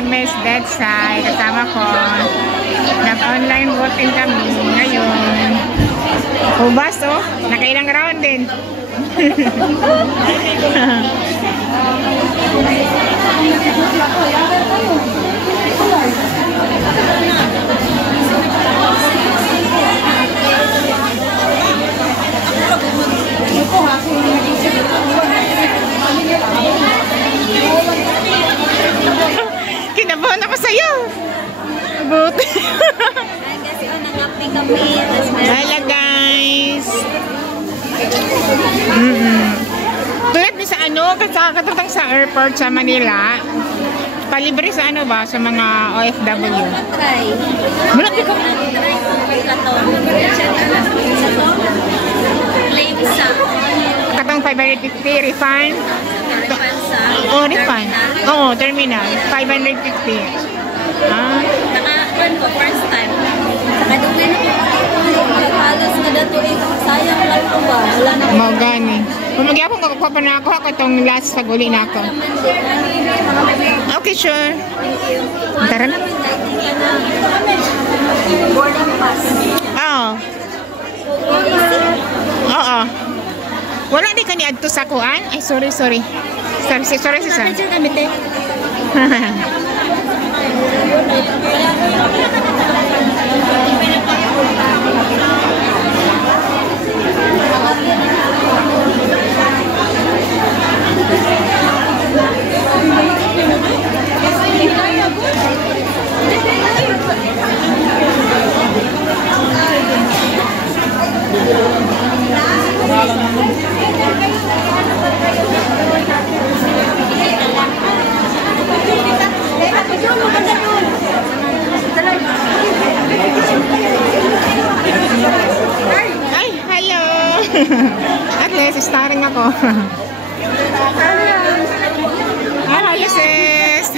SMS bedside. Kasama ko. Nag-online voting kami ngayon. Ubas, oh. Nakailang round din. Kinabahan ako sa'yo. Buti. Kasi nag-apply kami. Hello guys. Tulad din sa ano, katatang sa airport sa Manila. Palibre sa ano ba? Sa mga OFW. Wala di ko. Katong 550 refund. Oh, refund. Oo, terminal. 550. Ah. Naka-run ko first time. Nakadugay na ko. Halos na dato sayang lang ko ba? Wala na. Mau gani. Kung magyapon ko pa na ako itong last sa guli na ako. Okay, sure. Tara na. Boarding pass. Oo. Oo. Wala di ka ni adto sa kuan? Ay, sorry. Sorry, sorry. Ay, hello. At least, starring ako. Hello, sis.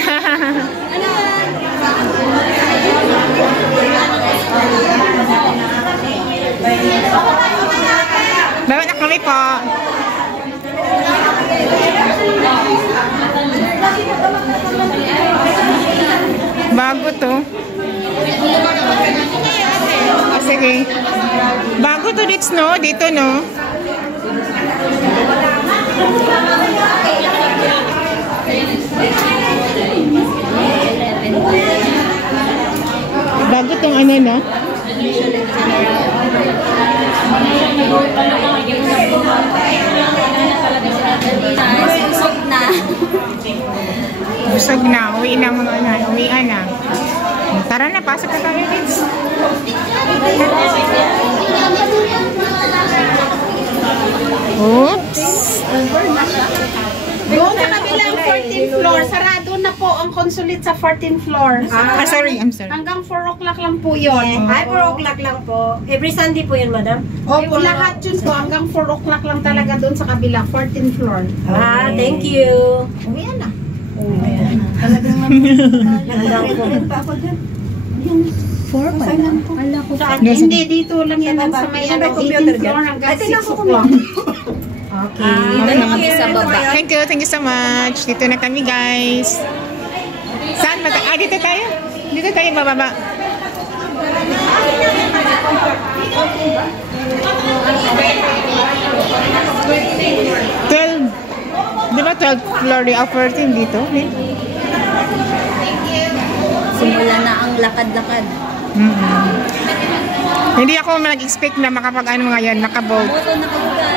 Bawa na kami po. Bago to. Oh, sige. Bago to dito, no? Dito, no? Bago tong ano, no? Busog na. Uwi na mga ano. Uwian na. Tara na, pasok na tayo, kids. Oops. Doon sa kabilang 14th floor, sarado na po ang consulate sa 14th floor. Sorry, I'm sorry. Hanggang 4 o'clock lang po yun. Ay, 4 o'clock lang po. Every Sunday po yun, madam? Opo, lahat yun po. Hanggang 4 o'clock lang talaga doon sa kabila, 14th floor. Ah, thank you. Uwian na. Hanggang po. Hindi, dito lang yan sa may 18th floor hanggang 6 o'clock. Thank you so much. Dito na kami, guys. Saan? Dito tayo? Dito tayo bababa. Di ba 12th floor di 14 dito? Simula na ang lakad-lakad. Hindi ako nag-expect na makapag-ano ngayon, makaboat. Moto na kagugal.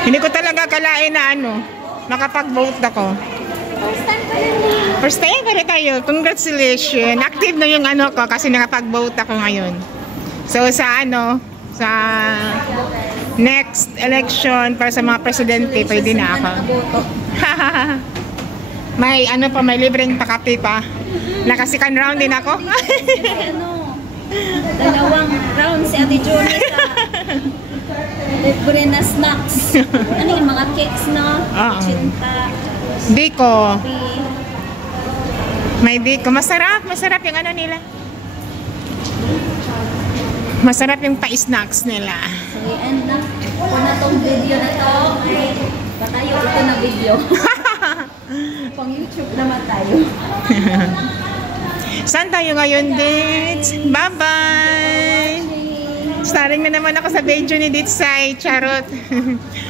Hindi ko talaga kalain na ano, makapag-boat ako. First time pa rin tayo. Congratulations. Active na yung ano ko kasi nakapag-boat ako ngayon. So sa ano, sa next election para sa mga presidente, pwede na ako. May ano pa, may libreng pakape pa. Nakasikan round din ako. Dalawang round si Ate Julie sa libre na snacks. Ano yung mga cakes, no? Chinta. Biko. May biko. Masarap. Masarap yung ano nila. Masarap yung pa-snacks nila. So, i-end na po na tong video na to. Patayo ito na video. Pang YouTube naman tayo. Saan tayo ngayon, Dits? Bye-bye! Starring na naman ako sa video ni Ditsay. Charot.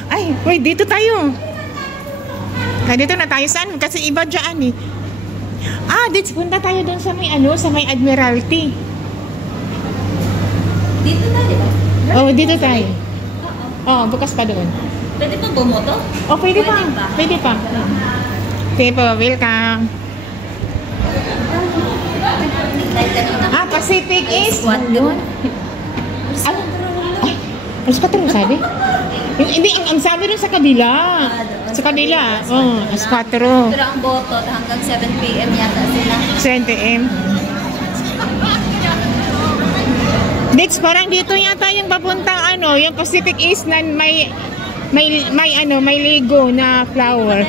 Ay, wait, dito tayo. Dito na tayo. Saan? Kasi iba dyan eh. Dits, punta tayo doon sa may sa may Admiralty. Dito na, di ba? Dito tayo. Bukas pa doon. Pwede pa bumoto? Pwede pa. Pwede pa. Okay po, welcome. Pacific is Squad doon. Alas 4 sabi? Hindi, ang sabi rin sa kabila. Sa kabila. Alas 4. Pero ang boto hanggang 7 p.m. yata sila. 7 p.m. Dix, parang dito yata yung papuntang yung Pacific East na may ligo na flower.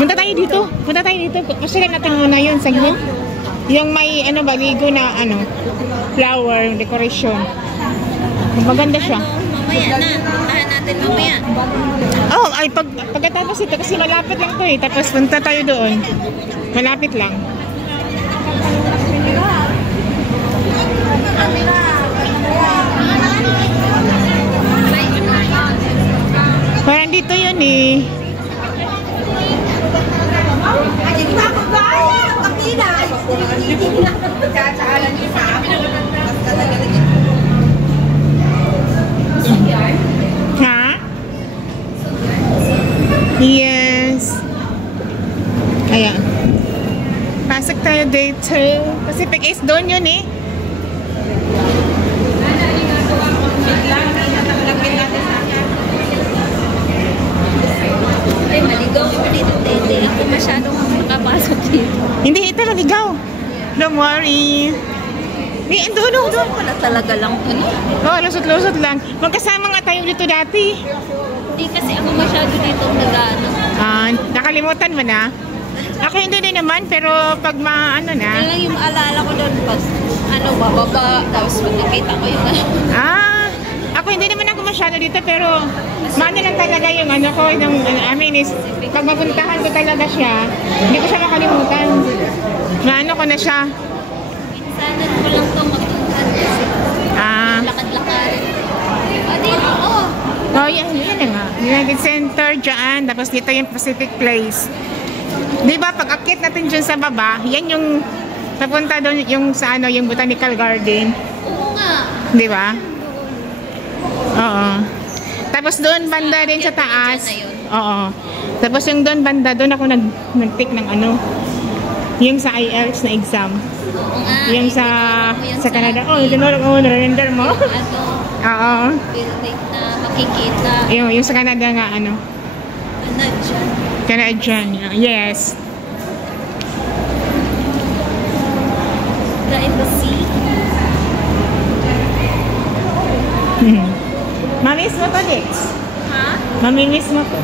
Punta tayo dito. Kasi natin muna yun sa gawin. Yung may ligo na flower decoration. Maganda siya. Mamaya na. Puntahan natin mamaya. Pagkatapos ito kasi malapit lang to eh. Tapos punta tayo doon. Malapit lang. Parang dito yun eh. Ha? Yes. Ayan. Pasok tayo dito. Pacific East doon yun eh. Ay, maligaw ko dito. Hindi ako masyadong makapasok dito. Hindi, ito maligaw. Don't worry. Doon. Wala talaga lang ito. Lusot-lusot lang. Magkasama nga tayo dito dati. Hindi kasi ako masyado dito nag-ano. Nakalimutan mo na? Ako hindi din naman, pero pag Yan lang yung maalala ko doon. Pag bababa, tapos pag nakita ko yung ako hindi naman ako masyado dito, pero lang talaga yung ko, is pag mapuntahan ko talaga siya, hindi ko siya makalimutan. Ko na siya. Minsanan ko lang ito magpuntan kasi lakad-lakad. Dito, yan na nga. United Center dyan, tapos dito yung Pacific Place. Di ba, pag akit natin dyan sa baba, yan yung papunta doon yung sa yung Botanical Garden. Oo nga. Di ba? Oo. Tapos doon banda din sa taas. Oo. Tapos yung doon banda, doon ako nag-take ng yung sa IELTS na exam. Oo nga. Yung sa Canada. Nare-render mo? Oo. Building na makikita. Yung sa Canada nga, Dyan. Canadian. Yes. The embassy. Mamiss mo to, Dix? Ha? Mamimiss mo to.